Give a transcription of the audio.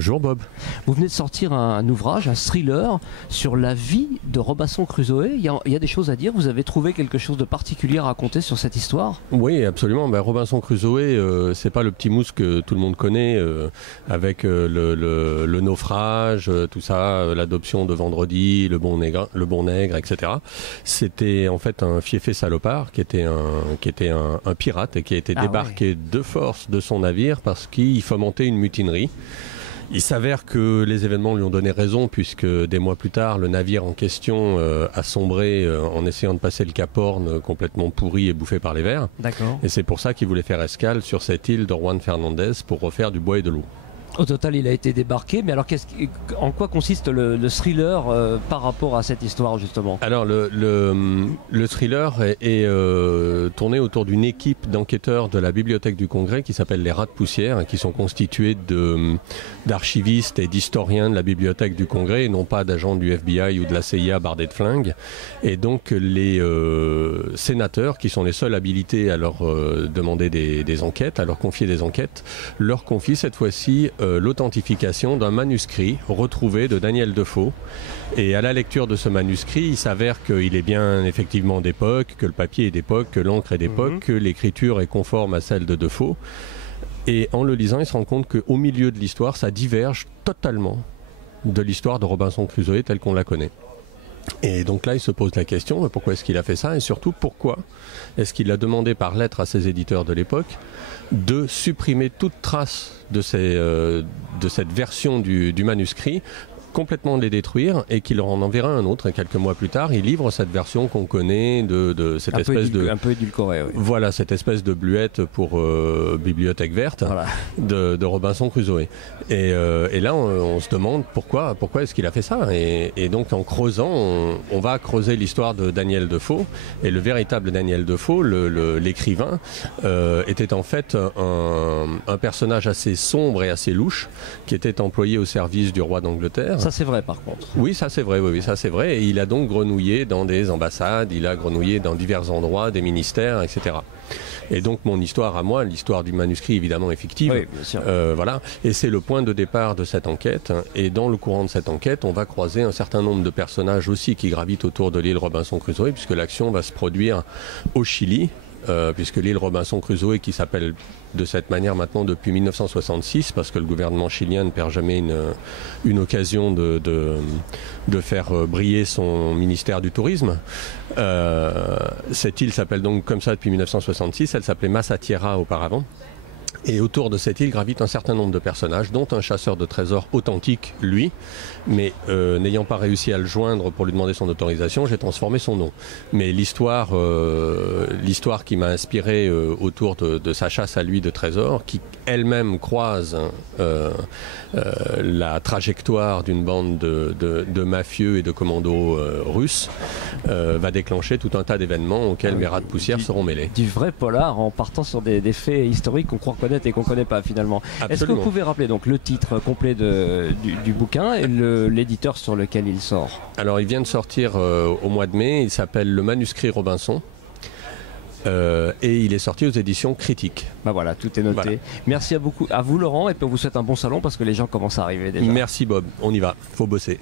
Bonjour Bob. Vous venez de sortir un ouvrage, un thriller sur la vie de Robinson Crusoe. Il y a des choses à dire. Vous avez trouvé quelque chose de particulier à raconter sur cette histoire? Oui, absolument. Robinson Crusoe, c'est pas le petit mousse que tout le monde connaît, avec le naufrage, tout ça, l'adoption de Vendredi, le bon nègre, etc. C'était en fait un fiefé salopard qui était un pirate et qui a été débarqué de force de son navire parce qu'il fomentait une mutinerie. Il s'avère que les événements lui ont donné raison puisque des mois plus tard, le navire en question a sombré en essayant de passer le Cap Horn complètement pourri et bouffé par les vers. D'accord. Et c'est pour ça qu'il voulait faire escale sur cette île de Juan Fernandez pour refaire du bois et de l'eau. Au total, il a été débarqué, mais alors en quoi consiste le thriller par rapport à cette histoire justement? Alors le thriller est tourné autour d'une équipe d'enquêteurs de la Bibliothèque du Congrès qui s'appelle les Rats de Poussière, qui sont constitués d'archivistes et d'historiens de la Bibliothèque du Congrès, et non pas d'agents du FBI ou de la CIA bardés de flingues. Et donc les sénateurs, qui sont les seuls habilités à leur demander des enquêtes, à leur confier des enquêtes, leur confient cette fois-ci l'authentification d'un manuscrit retrouvé de Daniel Defoe. Et à la lecture de ce manuscrit, il s'avère qu'il est bien effectivement d'époque, que le papier est d'époque, que l'encre est d'époque, que l'écriture est conforme à celle de Defoe. Et en le lisant, il se rend compte qu'au milieu de l'histoire, ça diverge totalement de l'histoire de Robinson Crusoe telle qu'on la connaît. Et donc là, il se pose la question, pourquoi est-ce qu'il a fait ça? Et surtout, pourquoi est-ce qu'il a demandé par lettre à ses éditeurs de l'époque de supprimer toute trace de cette version du manuscrit, complètement les détruire, et qu'il leur en enverra un autre. Et quelques mois plus tard, il livre cette version qu'on connaît de cette espèce de... Un peu édulcorée, oui. Voilà, cette espèce de bluette pour Bibliothèque Verte, voilà, de Robinson Crusoe. Et là, on se demande pourquoi est-ce qu'il a fait ça. Et donc, en creusant, on va creuser l'histoire de Daniel Defoe. Et le véritable Daniel Defoe, l'écrivain, était en fait un personnage assez sombre et assez louche, qui était employé au service du roi d'Angleterre. Ça c'est vrai par contre. Oui, ça c'est vrai, oui, ça c'est vrai. Et il a donc grenouillé dans des ambassades, il a grenouillé dans divers endroits, des ministères, etc. Et donc mon histoire à moi, l'histoire du manuscrit évidemment est fictive. Oui, bien sûr. Voilà. Et c'est le point de départ de cette enquête. Et dans le courant de cette enquête, on va croiser un certain nombre de personnages aussi qui gravitent autour de l'île Robinson Crusoe, puisque l'action va se produire au Chili. Puisque l'île Robinson Crusoe, qui s'appelle de cette manière maintenant depuis 1966, parce que le gouvernement chilien ne perd jamais une occasion de faire briller son ministère du tourisme. Cette île s'appelle donc comme ça depuis 1966, elle s'appelait Massa Tierra auparavant. Et autour de cette île gravitent un certain nombre de personnages, dont un chasseur de trésors authentique, lui, mais n'ayant pas réussi à le joindre pour lui demander son autorisation, j'ai transformé son nom. Mais l'histoire qui m'a inspiré autour de sa chasse à lui de trésors, qui elle-même croise la trajectoire d'une bande de mafieux et de commandos russes, va déclencher tout un tas d'événements auxquels mes rats de poussière seront mêlés. Du vrai polar en partant sur des faits historiques qu'on croit connaître et qu'on ne connaît pas finalement. Est-ce que vous pouvez rappeler donc le titre complet du bouquin et l'éditeur sur lequel il sort? Alors il vient de sortir au mois de mai, il s'appelle Le Manuscrit Robinson. Et il est sorti aux éditions Critiques. Bah voilà, tout est noté. Voilà. Merci à vous Laurent, et puis on vous souhaite un bon salon parce que les gens commencent à arriver déjà. Merci Bob, on y va, faut bosser.